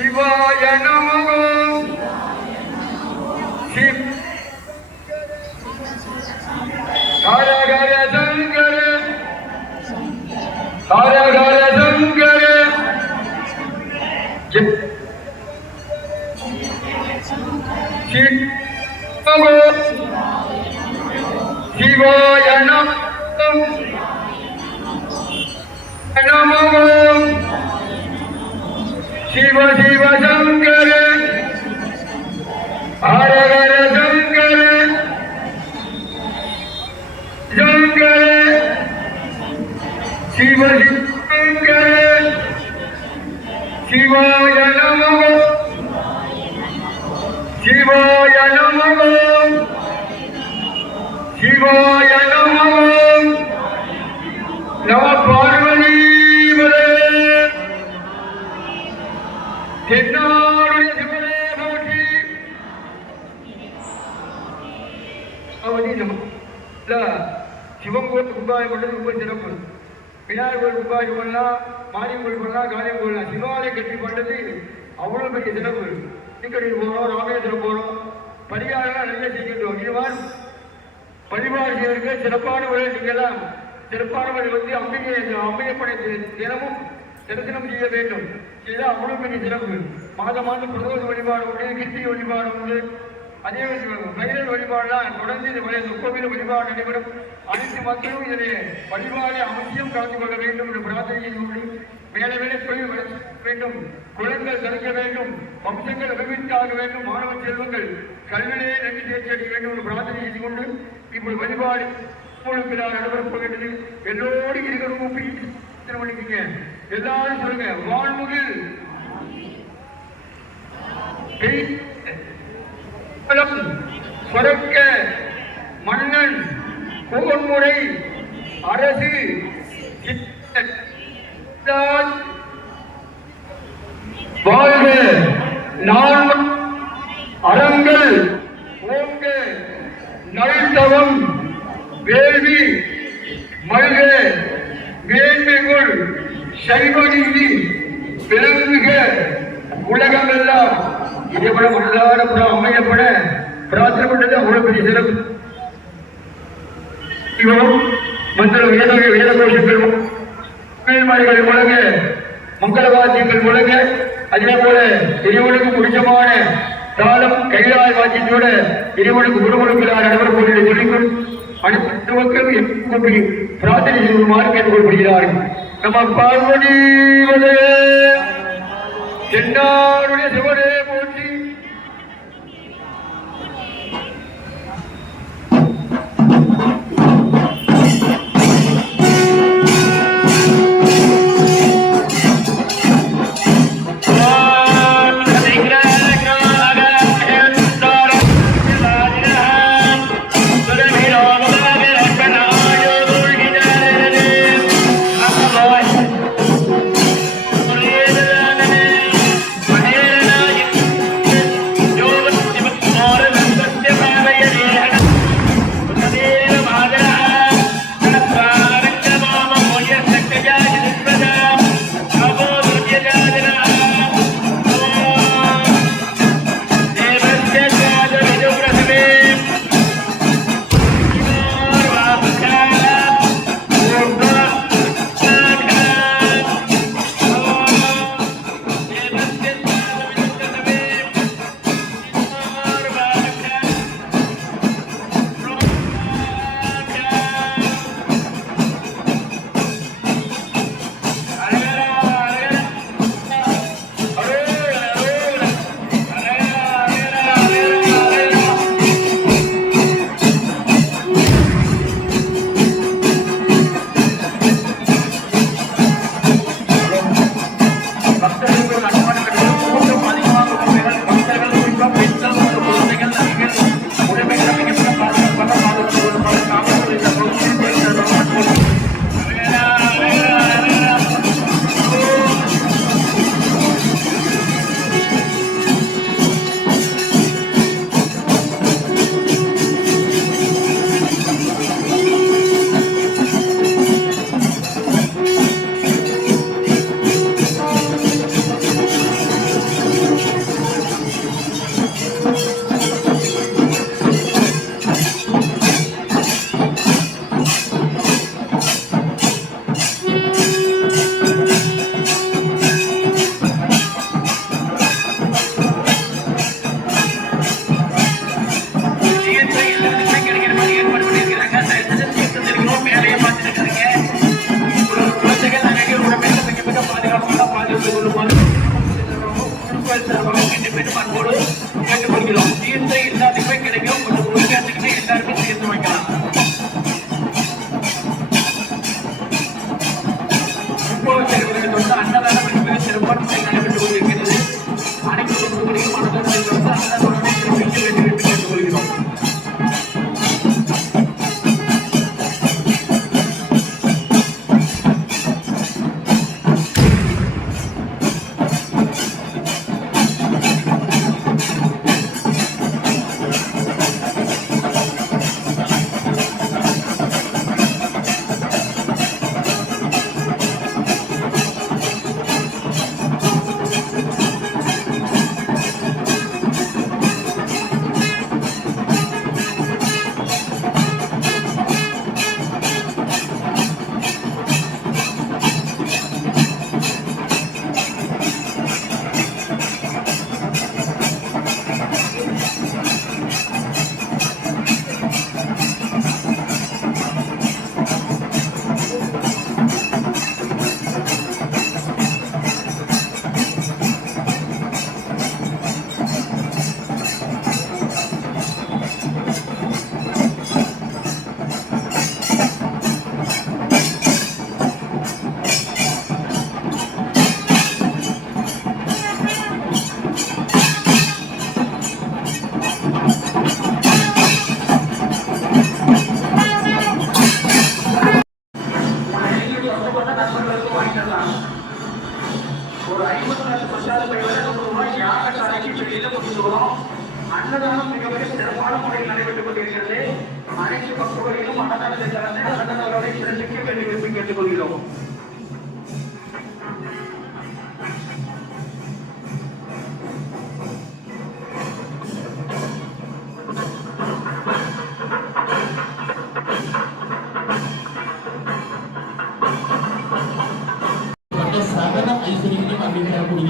சிவாய நமோ சிவ ஹர ஹர சங்கர ஹர ஹர சங்கர சிவாய நமோ சிவ சிவ சங்கர ஹர ஹர சங்கர சங்கர சிவ சங்கர சிவாய நமோ சிவாய நமோ சிவாய நமோ நம பார்வதி தென்னாடுடைய சிவனே போற்றி. சிவன் கோயில் கும்பாயம் பண்ணது ரொம்ப சிறப்பு. விநாயகர் கோயில் கும்பாயம் பண்ணலாம், மாரியம் கோயில் பண்ணலாம், காரியம் போடலாம். சிவாலயம் கட்டி பண்ணது அவ்வளோ பெரிய சிறப்பு. திருக்கடையில் போகிறோம், ராமேஸ்வரம் போகிறோம், பரிகாரம்லாம் நிறைய செஞ்சுட்டோம். இதுவாறு வழிபாடு செய்வதற்கு சிறப்பான முறையில் நீங்கள்லாம் சிறப்பான முறை வந்து அம்மையப்பனை தினமும் தரிசனம் செய்ய வேண்டும். இதுதான் அவ்வளோ பெரிய சிறப்பு. மாதம் மாதம் பிரதோஷ வழிபாடு உண்டு, கிருத்திகை வழிபாடு உண்டு, அதே பைரல் வழிபாடுலாம் தொடர்ந்து இந்த கோவில் வழிபாடு நடைபெறும். அனைத்து மக்களும் இதனை வழிபாடு அவசியம் கலந்து கொள்ள வேண்டும் என்று பிரார்த்தனை கொண்டு மேலே மேலே தொழில் வளர்ச்சி வேண்டும், குளங்கள் தடுக்க வேண்டும், வம்சங்கள் அபிவிருத்தியாக வேண்டும், மாணவ செல்வங்கள் கல்வியிலே நன்றி தேர்ச்சி அடைய வேண்டும் என்று பிரார்த்தனை செய்து கொண்டு இப்படி வழிபாடு நடைபெறப் போகின்றது. எல்லோரும் இருக்கிறோம் பண்ணிக்கீங்க. எல்லாரும் சொல்லுங்க, வான்முகில் சொரக்க மன்னன் புகன்முறை அரசு வாழ்க நான் அறங்கள் ஓங்க நல்தவம் வேள்வி மல்க மேன்மைகள் சைவநீதி விளங்குக உலகமெல்லாம். இதேபோல மனதார அமையப்பட பிரார்த்தனை பண்ணது அவ்வளவு பெரிய சிறப்பு. மந்திர வேத கோஷங்கள் மேல்மறைகள் முழங்க, மங்களவாத்தியங்கள் முழங்க, அதே போல இறைவனுக்கு பிடிச்சமான தாளம் கைலாய வாத்தியத்தோட இறைவனுக்கு குருமுழுக்கிறார் நடைபெற போட்டு சொல்லிக்கொள் அனைத்து மக்களும் பிரார்த்தனை செய்யுமாறு கேட்டுக்கொள்ளப்படுகிறார்கள். நம்ம பார்வதி தென்னாடுடைய சிவனே போற்றி.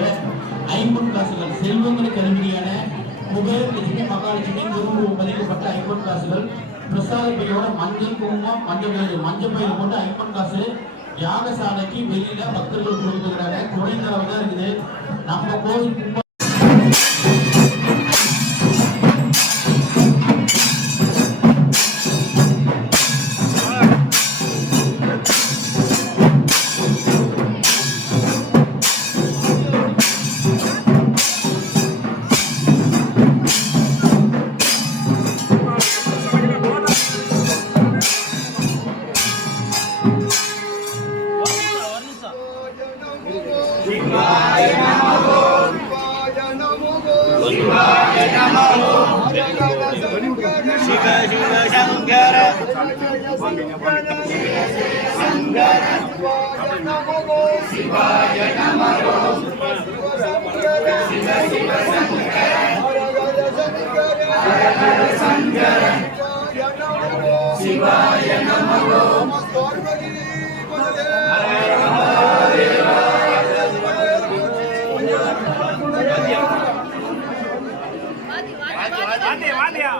இருக்கக்கூடிய ஐம்பொன் காசுகள் செல்வங்களுக்கு அதிபதியான குபேரலட்சுமி மகாலட்சுமி குருமுகம் பதிக்கப்பட்ட ஐம்பொன் காசுகள் பிரசாத பையோட மஞ்சள் குங்குமம் மஞ்சள் பையில போட்டு ஐம்பொன் காசு யாகசாலைக்கு வெளியில பக்தர்கள் கொடுத்துக்கிறாங்க. குறைந்த அளவு தான் இருக்குது. நம்ம கோவில் சிவாய நமோ வாத்தியா